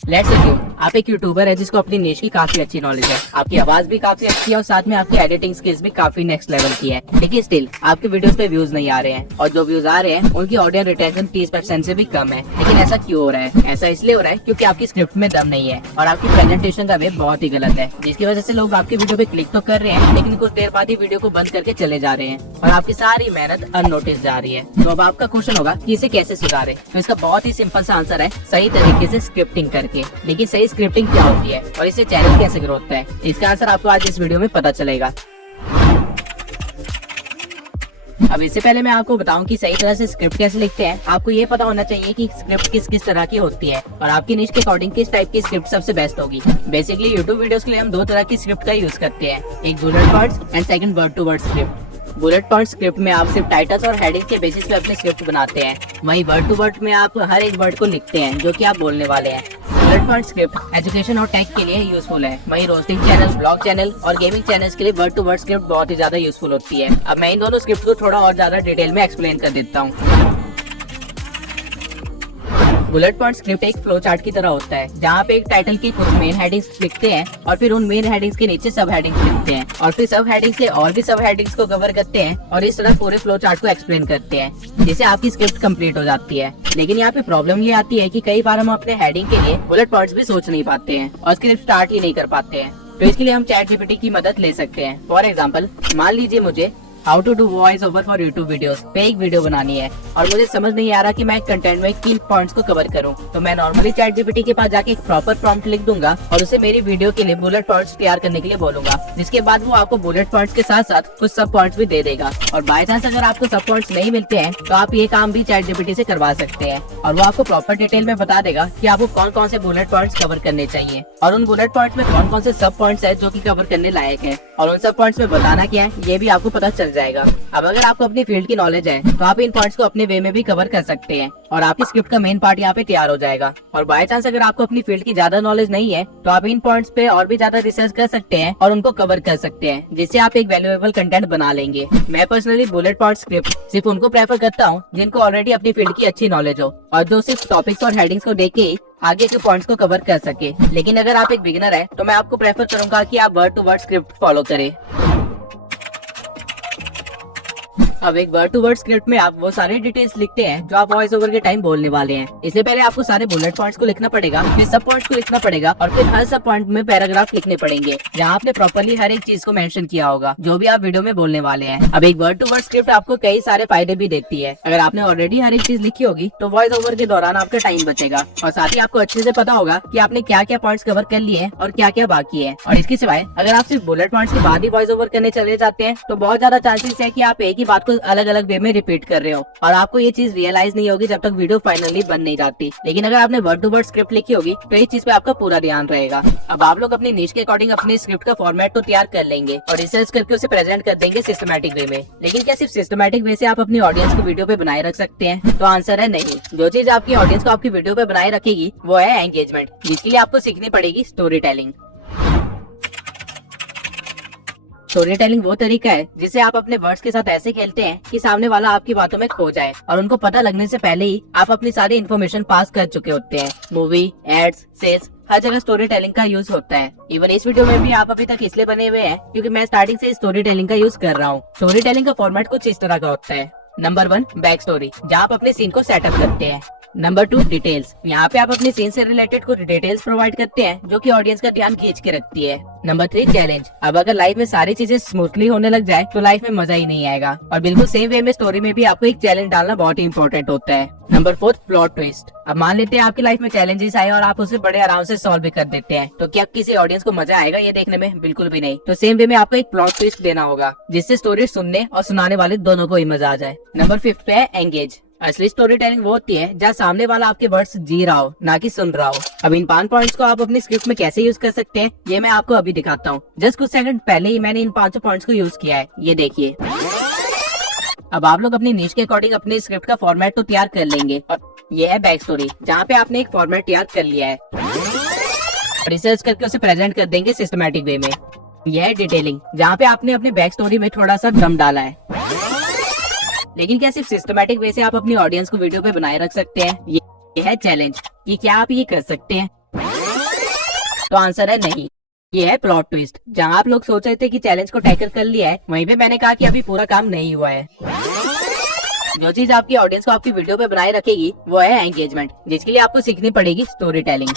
Let's assume आप एक YouTuber है जिसको अपनी निश की काफी अच्छी नॉलेज है, आपकी आवाज भी काफी अच्छी है और साथ में आपकी एडिटिंग स्किल्स भी काफी नेक्स्ट लेवल की है, लेकिन स्टिल आपके वीडियोस पे व्यूज नहीं आ रहे हैं और जो व्यूज आ रहे हैं उनकी ऑडियंस रिटेंशन 30% से भी कम है। लेकिन ऐसा क्यों हो रहा है? ऐसा इसलिए हो रहा है क्योंकि आपकी स्क्रिप्ट में दम नहीं है और आपकी प्रेजेंटेशन का वे बहुत ही गलत है, जिसकी वजह से लोग आपकी वीडियो पे क्लिक तो कर रहे हैं लेकिन कुछ देर बाद ही वीडियो को बंद करके चले जा रहे हैं और आपकी सारी मेहनत अननोटिस जा रही है। तो अब आपका क्वेश्चन होगा कि इसे कैसे सुधारे? तो इसका बहुत ही सिंपल सा आंसर है, सही तरीके से स्क्रिप्टिंग करके। लेकिन सही स्क्रिप्टिंग क्या होती है और इससे चैनल कैसे ग्रो होता है, इसका आंसर आपको आज इस वीडियो में पता चलेगा। अब इससे पहले मैं आपको बताऊं कि सही तरह से स्क्रिप्ट कैसे लिखते हैं। आपको ये पता होना चाहिए कि स्क्रिप्ट किस किस तरह की होती है और आपकी निश के अकॉर्डिंग किस टाइप की स्क्रिप्ट सबसे बेस्ट होगी। बेसिकली यूट्यूब वीडियोस के लिए हम दो तरह की स्क्रिप्ट का यूज करते हैं, एक bullet points and second word to word script. Bullet point script में आप सिर्फ टाइटल्स और हेडिंग के बेसिस पे अपनी स्क्रिप्ट बनाते हैं, वहीं वर्ड टू वर्ड में आप हर एक वर्ड को लिखते हैं जो कि आप बोलने वाले हैं। बुलेट पॉइंट स्क्रिप्ट एजुकेशन और टेक के लिए यूजफुल है, वहीं रोस्टिंग चैनल, ब्लॉग चैनल और गेमिंग चैनल्स के लिए वर्ड टू वर्ड स्क्रिप्ट बहुत ही ज्यादा यूजफुल होती है। अब मैं इन दोनों स्क्रिप्ट को थोड़ा और ज्यादा डिटेल में एक्सप्लेन कर देता हूँ। बुलेट पॉइंट स्क्रिप्ट एक फ्लो चार्ट की तरह होता है, जहाँ पे एक टाइटल की कुछ मेन हेडिंग्स लिखते हैं और फिर उन मेन हेडिंग्स के नीचे सब हेडिंग्स लिखते हैं और फिर सब हेडिंग्स से और भी सब हेडिंग्स को कवर करते हैं और इस तरह पूरे फ्लो चार्ट को एक्सप्लेन करते हैं, जिससे आपकी स्क्रिप्ट कंप्लीट हो जाती है। लेकिन यहाँ पे प्रॉब्लम ये आती है कि कई बार हम अपने हेडिंग के लिए बुलेट पॉइंट्स भी सोच नहीं पाते हैं और स्क्रिप्ट स्टार्ट ही नहीं कर पाते हैं। तो इसके लिए हम चैट जीपीटी की मदद ले सकते हैं। फॉर एग्जाम्पल, मान लीजिए मुझे how to do voice over for YouTube videos पे एक वीडियो बनानी है और मुझे समझ नहीं आ रहा कि मैं कंटेंट में किन पॉइंट्स को कवर करूं। तो मैं नॉर्मली चैट जीपीटी के पास जाके एक प्रॉपर प्रॉम्प्ट लिख दूंगा और उसे मेरी वीडियो के लिए बुलेट पॉइंट्स तैयार करने के लिए बोलूंगा, जिसके बाद वो आपको बुलेट पॉइंट्स के साथ साथ कुछ सब पॉइंट्स भी दे देगा। और बाय चांस अगर आपको सब पॉइंट्स नहीं मिलते हैं तो आप ये काम भी चैट जीपीटी से करवा सकते हैं और वो आपको प्रॉपर डिटेल में बता देगा कि आपको कौन कौन से बुलेट पॉइंट्स कवर करने चाहिए और उन बुलेट पॉइंट्स में कौन कौन से सब पॉइंट्स है जो कि कवर करने लायक है और उन सब पॉइंट्स में बताना क्या है ये भी आपको पता चल जाएगा। अब अगर आपको अपनी फील्ड की नॉलेज है तो आप इन पॉइंट्स को अपने वे में भी कवर कर सकते हैं और आपकी स्क्रिप्ट का मेन पार्ट यहाँ पे तैयार हो जाएगा। और बाय चांस अगर आपको अपनी फील्ड की ज्यादा नॉलेज नहीं है तो आप इन पॉइंट्स पे और भी ज्यादा रिसर्च कर सकते हैं और उनको कवर कर सकते हैं, जिससे आप एक वैल्यूएबल कंटेंट बना लेंगे। मैं पर्सनली बुलेट पॉइंट स्क्रिप्ट सिर्फ उनको प्रेफर करता हूँ जिनको ऑलरेडी अपनी फील्ड की अच्छी नॉलेज हो और जो सिर्फ टॉपिक्स और हेडिंग्स को देख के आगे के पॉइंट्स को कवर कर सके। लेकिन अगर आप एक बिगिनर है तो मैं आपको प्रेफर करूंगा कि आप word to word script follow करें। अब एक वर्ड टू वर्ड स्क्रिप्ट में आप वो सारे डिटेल्स लिखते हैं जो आप वॉइस ओवर के टाइम बोलने वाले हैं। इससे पहले आपको सारे बुलेट पॉइंट्स को लिखना पड़ेगा, फिर सब पॉइंट्स को लिखना पड़ेगा और फिर हर सब पॉइंट में पैराग्राफ लिखने पड़ेंगे जहाँ आपने प्रॉपर्ली हर एक चीज को मेंशन किया होगा जो भी आप वीडियो में बोलने वाले हैं। अब एक वर्ड टू वर्ड स्क्रिप्ट आपको कई सारे फायदे भी देती है। अगर आपने ऑलरेडी हर एक चीज लिखी होगी तो वॉइस ओवर के दौरान आपका टाइम बचेगा और साथ ही आपको अच्छे से पता होगा कि आपने क्या क्या पॉइंट्स कवर कर लिए हैं और क्या क्या बाकी है। और इसके सिवाय अगर आप सिर्फ बुलेट पॉइंट्स के बाद ही वॉइस ओवर करने चले जाते हैं तो बहुत ज्यादा चांसेस है कि आप एक ही बात को अलग अलग वे में रिपीट कर रहे हो और आपको ये चीज रियलाइज नहीं होगी जब तक वीडियो फाइनली बन नहीं जाती। लेकिन अगर आपने वर्ड टू वर्ड स्क्रिप्ट लिखी होगी तो इस चीज पे आपका पूरा ध्यान रहेगा। अब आप लोग अपनी नीश के अकॉर्डिंग अपनी स्क्रिप्ट का फॉर्मेट तो तैयार कर लेंगे और रिसर्च करके उसे प्रेजेंट कर देंगे सिस्टमैटिक वे में। लेकिन क्या सिर्फ सिस्टमैटिक वे से आप अपनी ऑडियंस को वीडियो पे बनाए रख सकते हैं? तो आंसर है नहीं। जो चीज आपकी ऑडियंस को आपकी वीडियो पे बनाए रखेगी वो है एंगेजमेंट, जिसके लिए आपको सीखनी पड़ेगी स्टोरी टेलिंग। स्टोरी टेलिंग वो तरीका है जिसे आप अपने वर्ड्स के साथ ऐसे खेलते हैं कि सामने वाला आपकी बातों में खो जाए और उनको पता लगने से पहले ही आप अपनी सारी इन्फॉर्मेशन पास कर चुके होते हैं। मूवी, एड्स, सेल्स, हर जगह स्टोरी टेलिंग का यूज होता है। इवन इस वीडियो में भी आप अभी तक इसलिए बने हुए हैं क्योंकि मैं स्टार्टिंग से स्टोरी टेलिंग का यूज कर रहा हूँ। स्टोरी टेलिंग का फॉर्मेट कुछ इस तरह का होता है। नंबर 1, बैक स्टोरी, जहाँ आप अपने सीन को सेटअप करते हैं। नंबर 2, डिटेल्स, यहाँ पे आप अपने सीन से रिलेटेड कुछ डिटेल्स प्रोवाइड करते हैं जो कि ऑडियंस का ध्यान खींच के रखती है। नंबर 3, चैलेंज, अब अगर लाइफ में सारी चीजें स्मूथली होने लग जाए तो लाइफ में मजा ही नहीं आएगा और बिल्कुल सेम वे में स्टोरी में भी आपको एक चैलेंज डालना बहुत ही इंपॉर्टेंट होता है। नंबर 4, प्लॉट ट्विस्ट, अब मान लेते हैं आपकी लाइफ में चैलेंजेस आए और आप उसे बड़े आराम से सॉल्व भी कर देते हैं, तो क्या किसी ऑडियंस को मजा आएगा ये देखने में? बिल्कुल भी नहीं। तो सेम वे में आपको एक प्लॉट ट्विस्ट देना होगा जिससे स्टोरी सुनने और सुनाने वाले दोनों को ही मजा आ जाए। नंबर 5 पे है एंगेज। असली स्टोरी टेलिंग वो होती है जहाँ सामने वाला आपके वर्ड्स जी रहा हो, ना कि सुन रहा हो। अब इन 5 पॉइंट्स को आप अपनी स्क्रिप्ट में कैसे यूज कर सकते हैं ये मैं आपको अभी दिखाता हूँ। जस्ट कुछ सेकंड पहले ही मैंने इन 5 पॉइंट्स को यूज किया है, ये देखिए। अब आप लोग अपनी नीश के अकॉर्डिंग अपने स्क्रिप्ट का फॉर्मेट तो तैयार कर लेंगे और ये है बैक स्टोरी, जहाँ पे आपने एक फॉर्मेट तैयार कर लिया है, रिसर्च करके उसे प्रेजेंट कर देंगे सिस्टमैटिक वे में। यह है डिटेलिंग, जहाँ पे आपने अपने बैक स्टोरी में थोड़ा सा दम डाला है। लेकिन क्या सिर्फ सिस्टमैटिक वे से आप अपनी ऑडियंस को वीडियो पे बनाए रख सकते हैं? ये है चैलेंज कि क्या आप ये कर सकते हैं? तो आंसर है नहीं। ये है प्लॉट ट्विस्ट। जहाँ आप लोग सोच रहे थे कि चैलेंज को टैकल कर लिया है, वहीं पे मैंने कहा कि अभी पूरा काम नहीं हुआ है। जो चीज आपकी ऑडियंस को आपकी वीडियो पे बनाए रखेगी वो है एंगेजमेंट, जिसके लिए आपको सीखनी पड़ेगी स्टोरी टेलिंग।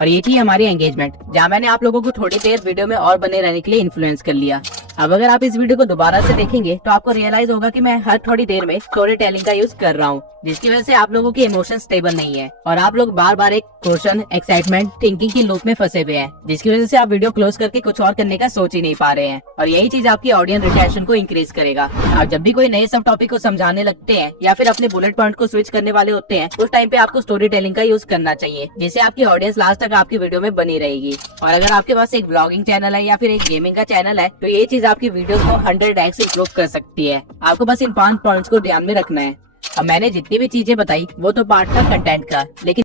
और ये थी हमारी एंगेजमेंट, जहाँ मैंने आप लोगों को थोड़ी देर वीडियो में और बने रहने के लिए इन्फ्लुएंस कर लिया। अब अगर आप इस वीडियो को दोबारा से देखेंगे तो आपको रियलाइज होगा कि मैं हर थोड़ी देर में स्टोरी टेलिंग का यूज कर रहा हूँ, जिसकी वजह से आप लोगों की इमोशन स्टेबल नहीं है और आप लोग बार बार एक क्वेश्चन, एक्साइटमेंट, थिंकिंग की लूप में फंसे हुए हैं, जिसकी वजह से आप वीडियो क्लोज करके कुछ और करने का सोच ही नहीं पा रहे हैं। और यही चीज आपकी ऑडियंस रिटेंशन को इंक्रीज करेगा। आप जब भी कोई नए सब टॉपिक को समझाने लगते हैं या फिर अपने बुलेट पॉइंट को स्विच करने वाले होते हैं, उस टाइम पे आपको स्टोरी टेलिंग का यूज करना चाहिए, जिससे आपकी ऑडियंस लास्ट तक आपकी वीडियो में बनी रहेगी। और अगर आपके पास एक ब्लॉगिंग चैनल है या फिर एक गेमिंग का चैनल है, तो ये चीज आपकी वीडियोस को 100x इम्प्रूव कर सकती है। आपको बस इन 5 पॉइंट्स को ध्यान में रखना है। अब मैंने जितनी भी चीजें बताई वो तो पार्ट था कंटेंट का, लेकिन